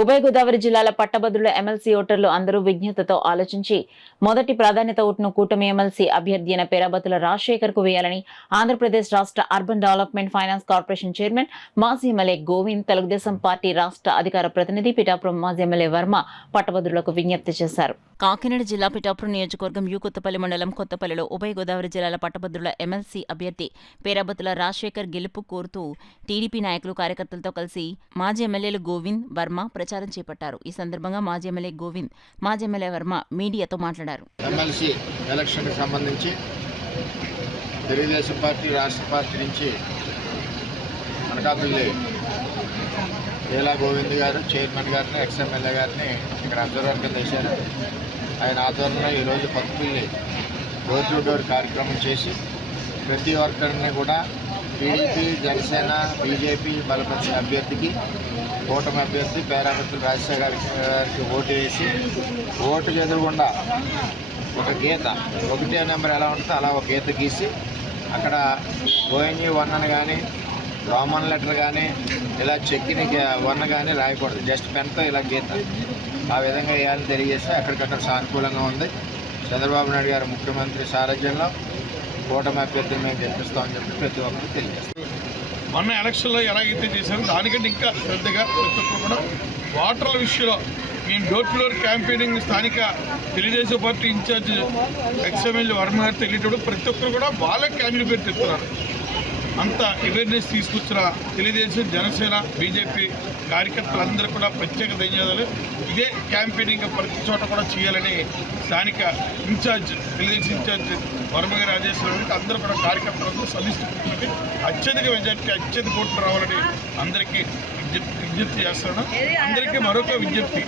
ఉభయ గోదావరి జిల్లాల పట్టభద్రుల ఎమ్మెల్సీ ఓటర్లు అందరూ విజ్ఞతతో ఆలోచించి మొదటి ప్రాధాన్యత ఓటును కూటమి ఎమ్మెల్సీ అభ్యర్థి అయిన పేరాబత్తుల రాజశేఖర్ కు వేయాలని ఆంధ్రప్రదేశ్ రాష్ట్ర urban development finance corporation chairman మాజీ ఎమ్మెల్యే గోవింద్, తెలుగుదేశం పార్టీ రాష్ట్ర అధికార ప్రతినిధి పిఠాపురం మాజీ ఎమ్మెల్యే వర్మ పట్టభద్రులకు విజ్ఞప్తి చేశారు. కాకినాడ జిల్లా పిఠాపురం నియోజకవర్గం యు కొత్తపల్లి మండలం కొత్తపల్లిలో ఉభయ గోదావరి జిల్లాల పట్టభద్రుల ఎమ్మెల్సీ అభ్యర్థి పేరాబత్తుల రాజశేఖర్ గెలుపు కోరుతూ టీడీపీ నాయకులు కార్యకర్తలతో కలిసి మాజీ ఎమ్మెల్యేలు గోవింద్, వర్మ ప్రచారం చేపట్టారు. ఈ సందర్భంగా మాజీ ఎమ్మెల్యే గోవింద్, మాజీ ఎమ్మెల్యే వర్మ మీడియాతో మాట్లాడారు. ఎమ్మెల్సీ ఎలక్షన్కి సంబంధించి తెలుగుదేశం పార్టీ రాష్ట్ర పార్టీ నుంచి అనకాపల్లి ఏలా గోవింద్ గారు చైర్మన్ గారిని, ఎక్స్ఎమ్మెల్యే గారిని ఇక్కడ అబ్జర్వర్ కింద వేశారు. ఆయన ఆధ్వర్యంలో ఈరోజు కొత్తపల్లి డోర్ టు డోర్ కార్యక్రమం చేసి ప్రతి ఒక్కరిని కూడా టీడీపీ, జనసేన, బీజేపీ బలపరిచిన అభ్యర్థికి కూటమి అభ్యర్థి పేరాబత్తుల రాజశేఖర్ గారికి ఓటు వేసి ఓటుకు ఎదురుగుండా ఒక గీత, 1 నెంబర్ ఎలా ఉంటుందో అలా ఒక గీత గీసి అక్కడ ఓఎన్జీ 1 అని కానీ రోమన్ లెటర్ కానీ ఇలా చెక్కిన 1 కానీ రాయకూడదు. జస్ట్ పెన్తో ఇలా గీత ఆ విధంగా వేయాలని తెలియజేస్తే అక్కడికక్కడ సానుకూలంగా ఉంది. చంద్రబాబు నాయుడు గారు ముఖ్యమంత్రి సారథ్యంలో కూటమి అభ్యర్థిని మేము గెలిపిస్తామని చెప్పి ప్రతి ఒక్కరికి తెలియజేస్తాం. మొన్న ఎలక్షన్లో ఎలాగైతే చేశారో దానికంటే ఇంకా శ్రద్ధగా ప్రతి ఒక్కరు కూడా ఓటర్ల విషయంలో మేము డోర్ టు డోర్ క్యాంపెయినింగ్ స్థానిక Telugu Desam party incharge ex MLA Varma గారు తెలియటప్పుడు ప్రతి ఒక్కరు కూడా వాళ్ళే క్యాండిడేట్ పేరు చెప్తున్నారు. అంత అవేర్నెస్ తీసుకొచ్చిన తెలుగుదేశం, జనసేన, బీజేపీ కార్యకర్తలందరూ కూడా ప్రత్యేక ధన్యవాదాలు. ఇదే క్యాంపెయినింగ్ ప్రతి చోట కూడా చేయాలని స్థానిక ఇన్ఛార్జ్, తెలుగుదేశం ఇన్ఛార్జ్ వర్మ గారి ఆదేశాలు అందరూ కూడా కార్యకర్తలందరూ సమిష్టి అత్యధిక మెజార్టీ, అత్యధిక ఓట్లు రావాలని అందరికీ విజ్ఞప్తి చేస్తున్నాను. అందరికీ మరొక విజ్ఞప్తి,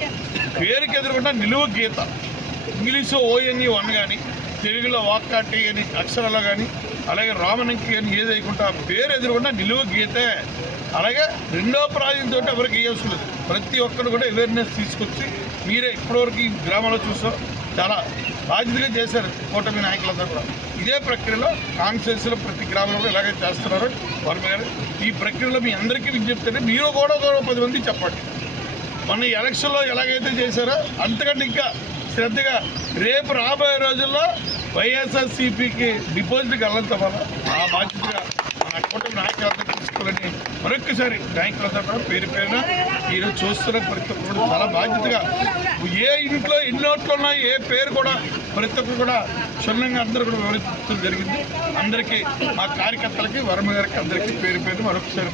పేరుకి ఎదురుకుండా నిలువ గీత, ఇంగ్లీషు ONE 1 కానీ, తెలుగులో వాక్కాటి అని అక్షరాలు కానీ, అలాగే రామనంకి కానీ ఏదైకుండా పేరు ఎదురుకుండా నిలువ గీతే. అలాగే రెండో ప్రాధాన్యత ఎవరికి వేయాల్సి లేదు. ప్రతి ఒక్కరు కూడా అవేర్నెస్ తీసుకొచ్చి మీరే ఇప్పటివరకు ఈ గ్రామంలో చూసాం చాలా బాధ్యతగా చేశారు కూటమి నాయకులందరూ కూడా. ఇదే ప్రక్రియలో కాన్స్టిట్యూన్సీలో ప్రతి గ్రామంలో ఎలాగైతే చేస్తున్నారు వర్మ గారు, ఈ ప్రక్రియలో మీ అందరికీ విజ్ఞప్తి అంటే మీరు కూడా 10 మంది చెప్పండి. మొన్న ఈ ఎలక్షన్లో ఎలాగైతే చేశారో అంతకంటే ఇంకా శ్రద్ధగా రేపు రాబోయే రోజుల్లో వైఎస్ఆర్సీపీకి డిపాజిట్కి వెళ్ళంత వల్ల ఆ బాధ్యతగా మన కూటమి నాయకులందరూ తీసుకోవాలని మరొక్కసారి నాయకులందరూ కూడా పేరు పేరున ఈరోజు చూస్తున్న ప్రతి ఒక్కరు చాలా బాధ్యతగా ఏ ఇంట్లో ఎన్ని నోట్లు ఉన్నా ఏ పేరు కూడా ప్రతి ఒక్కరు కూడా క్షుణ్ణంగా అందరూ కూడా వివరించడం జరిగింది. అందరికీ మా కార్యకర్తలకి, వర్మ గారికి అందరికీ పేరు పేరు మరొకసారి